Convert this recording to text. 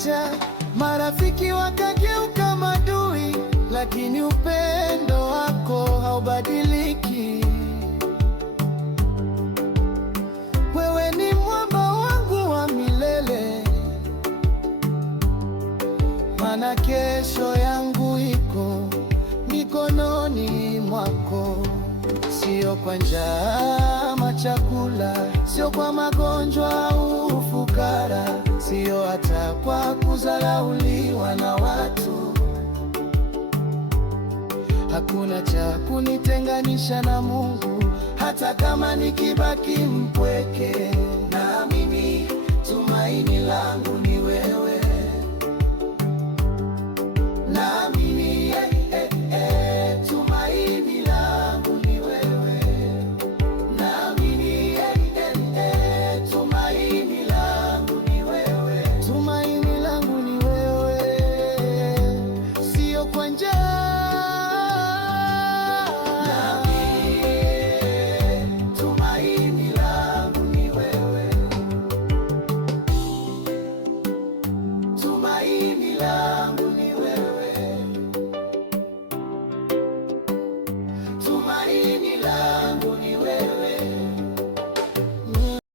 ukaniacha, marafiki wakageuka maadui, lakini upendo wako haubadiliki. Wewe ni mwamba wangu wa milele, maana kesho yangu iko mikononi mwako. Sio kwa njaa ama chakula, sio kwa magonjwa au ufukara, sio hata kwa kudharauliwa na watu. Hakuna cha kunitenganisha na Mungu, hata kama nikibaki mpweke. Naamini tumaini langu ni wewe. Naamini tumaini langu ni wewe. Naamini tumaini langu ni wewe. Tumaini langu ni wewe, sio kwa njaa